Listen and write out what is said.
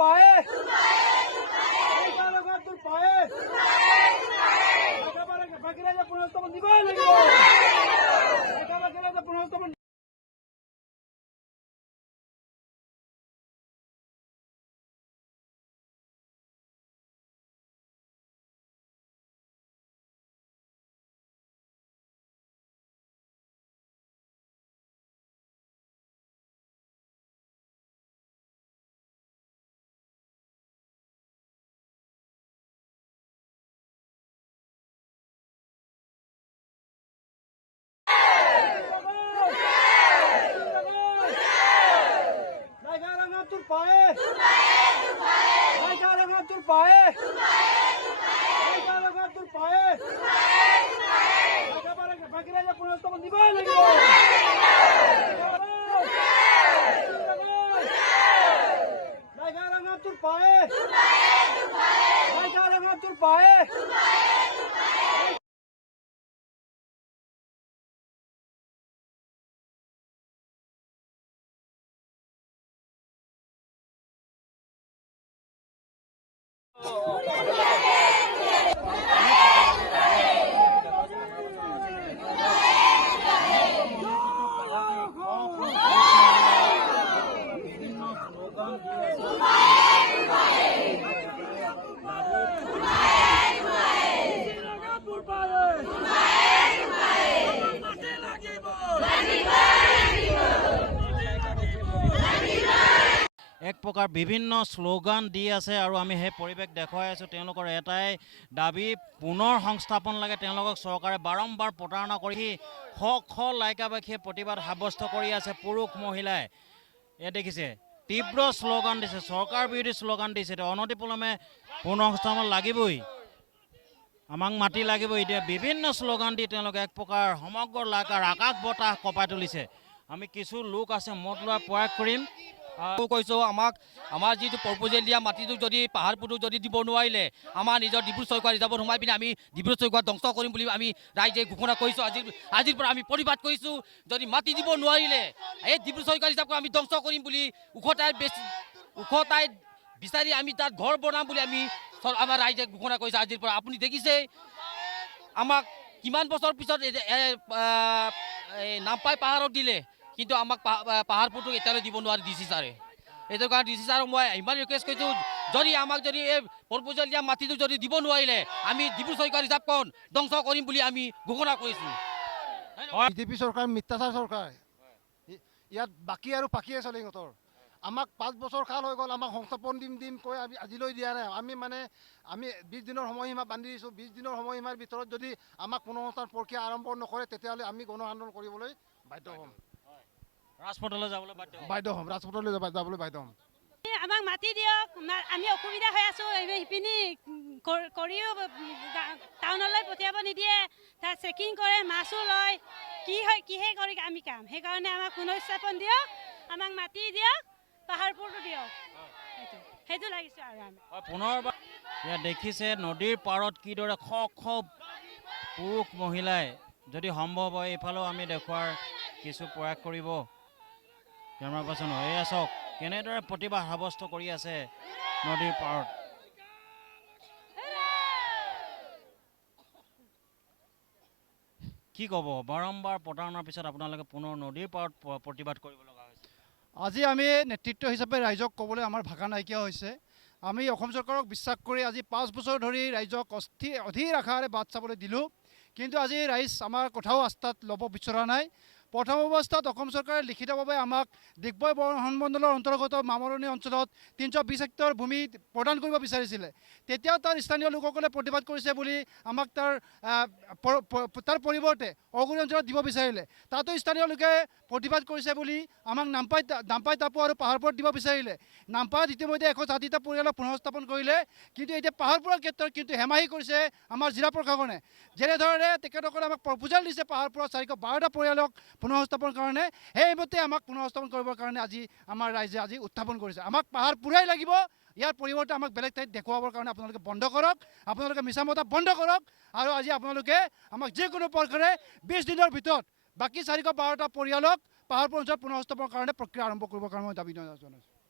পায়ে বাকিৰা পুনঃস্থাপন দিবই লাগিব পুনঃস্থাপন বাকিৰা পুনঃস্থাপন দিবই লাগিব পায়ে এক প্ৰকাৰ বিভিন্ন শ্লোগান দি আছে আৰু আমি সেই পৰিৱেশ দেখুৱাই আছোঁ। তেওঁলোকৰ এটাই দাবী পুনৰ সংস্থাপন লাগে। তেওঁলোকক চৰকাৰে বাৰম্বাৰ প্ৰতাৰণা কৰি শ শ লাইকাবাসীয়ে প্ৰতিবাদ সাব্যস্ত কৰি আছে। পুৰুষ মহিলাই এয়া দেখিছে তীব্ৰ শ্লোগান দিছে, চৰকাৰ বিৰোধী শ্লোগান দিছে। অনতিপলমে পুনৰ সংস্থাপন লাগিবই, আমাক মাটি লাগিবই। এতিয়া বিভিন্ন শ্লোগান দি তেওঁলোকে এক প্ৰকাৰ সমগ্ৰ লাইকাৰ আকাশ বতাহ কঁপাই তুলিছে। আমি কিছু লোক আছে মত লোৱাৰ প্ৰয়াস কৰিম। কৈছোঁ আমাৰ যিটো প্ৰপ'জেল দিয়া মাটিটো যদি পাহাৰপুৰটো যদি দিব নোৱাৰিলে আমাৰ নিজৰ ডিব্ৰু চৈখোৱা ৰিজাৰ্ভত সোমাই পিনে আমি ডিব্ৰু চৈখোৱা ধ্বংস কৰিম বুলি আমি ৰাইজে ঘোষণা কৰিছোঁ। আজিৰ পৰা আমি প্ৰতিবাদ কৰিছোঁ। যদি মাটি দিব নোৱাৰিলে এই ডিব্ৰু চৈখোৱা ৰিজাৰ্ভক আমি ধ্বংস কৰিম বুলি ওখ ঠাইত বিচাৰি আমি তাত ঘৰ বনাম বুলি আমি আমাৰ ৰাইজে ঘোষণা কৰিছোঁ। আজিৰ পৰা আপুনি দেখিছে আমাক কিমান বছৰ পিছত নামপাই পাহাৰক দিলে, কিন্তু আমাক পাহাৰপুৰটো এতিয়ালৈ দিব নোৱাৰে ডি চি ছাৰে। এইটো কাৰণে ডি চি ছাৰক মই ইমান ৰিকুৱেষ্ট কৰিছোঁ, যদি আমাক যদি এই প্ৰপ'জেল দিয়া মাটিটো যদি দিব নোৱাৰিলে আমি ডিব্ৰু চৈখোৱা ৰিজাৰ্ভখন ধ্বংস কৰিম বুলি আমি ঘোষণা কৰিছোঁ। বিজেপি চৰকাৰ মিথ্যাচাৰ চৰকাৰ, ইয়াত বাকী আৰু পাকিয়ে চলে সিহঁতৰ। আমাক 5 বছৰ কাল হৈ গ'ল, আমাক সংস্থাপন দিম কৈ আজিলৈ দিয়া নাই। আমি 20 দিনৰ সময়সীমা বান্ধি দিছোঁ। 20 দিনৰ সময়সীমাৰ ভিতৰত যদি আমাক পুনঃস্থাপন প্ৰক্ৰিয়া আৰম্ভ নকৰে তেতিয়াহ'লে আমি গণ আন্দোলন কৰিবলৈ বাধ্য হ'ম। ৰাজপথলৈ যাবলৈ বাধ্য হ'ম, ৰাজপথলৈ যাবলৈ বাধ্য হ'ম। আমাক মাতি দিয়ক, আমি অসুবিধা হৈ আছোঁ। শিপিনি কৰিও টাউনলৈ পঠিয়াব নিদিয়ে, তাত চেকিং কৰে, মাছো লয়। কিহে কৰি আমি কাম? সেইকাৰণে আমাক পুনঃস্থাপন দিয়ক, আমাক মাতি দিয়ক, পাহাৰপুৰটো দিয়ক, সেইটো লাগিছে। আৰু আমি পুনৰবাৰ ইয়াত দেখিছে নদীৰ পাৰত কিদৰে শ শ পুৰুষ মহিলাই যদি সম্ভৱ হয় এইফালেও আমি দেখুৱাৰ কিছু প্ৰয়াস কৰিব। কেমেৰা পাৰ্চন হৈয়ে চাওক কেনেদৰে প্ৰতিবাদ সাব্যস্ত কৰি আছে নদীৰ পাৰত। কি ক'ব, বাৰম্বাৰ প্ৰতাৰণাৰ পিছত আপোনালোকে পুনৰ নদীৰ পাৰত প্ৰতিবাদ কৰিব লগা হৈছে? আজি আমি নেতৃত্ব হিচাপে ৰাইজক ক'বলৈ আমাৰ ভাষা নাইকিয়া হৈছে। আমি অসম চৰকাৰক বিশ্বাস কৰি আজি 5 বছৰ ধৰি ৰাইজক অধীৰ আশাৰে বাট চাবলৈ দিলোঁ, কিন্তু আজি ৰাইজ আমাৰ কথাও আস্থাত ল'ব বিচৰা নাই। প্ৰথম অৱস্থাত অসম চৰকাৰে লিখিতভাৱে আমাক ডিগবৈ বনমণ্ডলৰ অন্তৰ্গত মামৰণি অঞ্চলত 320 হেক্টৰ ভূমি প্ৰদান কৰিব বিচাৰিছিলে। তেতিয়াও তাৰ স্থানীয় লোকসকলে প্ৰতিবাদ কৰিছে বুলি আমাক তাৰ পৰিৱৰ্তে অগুৰি অঞ্চলত দিব বিচাৰিলে। তাতো স্থানীয় লোকে প্ৰতিবাদ কৰিছে বুলি আমাক নামপাই টাপু আৰু পাহাৰপুৰত দিব বিচাৰিলে। নামপাইত ইতিমধ্যে 160টা পৰিয়ালক পুনঃস্থাপন কৰিলে, কিন্তু এতিয়া পাহাৰপুৰৰ ক্ষেত্ৰত কিন্তু হেমাহি কৰিছে আমাৰ জিলা প্ৰশাসনে। যেনেধৰণে তেখেতসকলে আমাক প্ৰপ'জেল দিছে পাহাৰপুৰত 412টা পৰিয়ালক পুনঃস্থাপনৰ কাৰণে, সেইমতে আমাক পুনঃস্থাপন কৰিবৰ কাৰণে আজি আমাৰ ৰাইজে আজি উত্থাপন কৰিছে। আমাক পাহাৰপুৰাই লাগিব, ইয়াৰ পৰিৱৰ্তে আমাক বেলেগ ঠাইত দেখুৱাবৰ কাৰণে আপোনালোকে বন্ধ কৰক, আপোনালোকে মিছামতা বন্ধ কৰক। আৰু আজি আপোনালোকে আমাক যিকোনো প্ৰকাৰে 20 দিনৰ ভিতৰত বাকী 412টা পৰিয়ালক পাহাৰপুৰ অঞ্চলত পুনঃস্থাপনৰ কাৰণে প্ৰক্ৰিয়া আৰম্ভ কৰিবৰ কাৰণে মই দাবী জনাইছোঁ।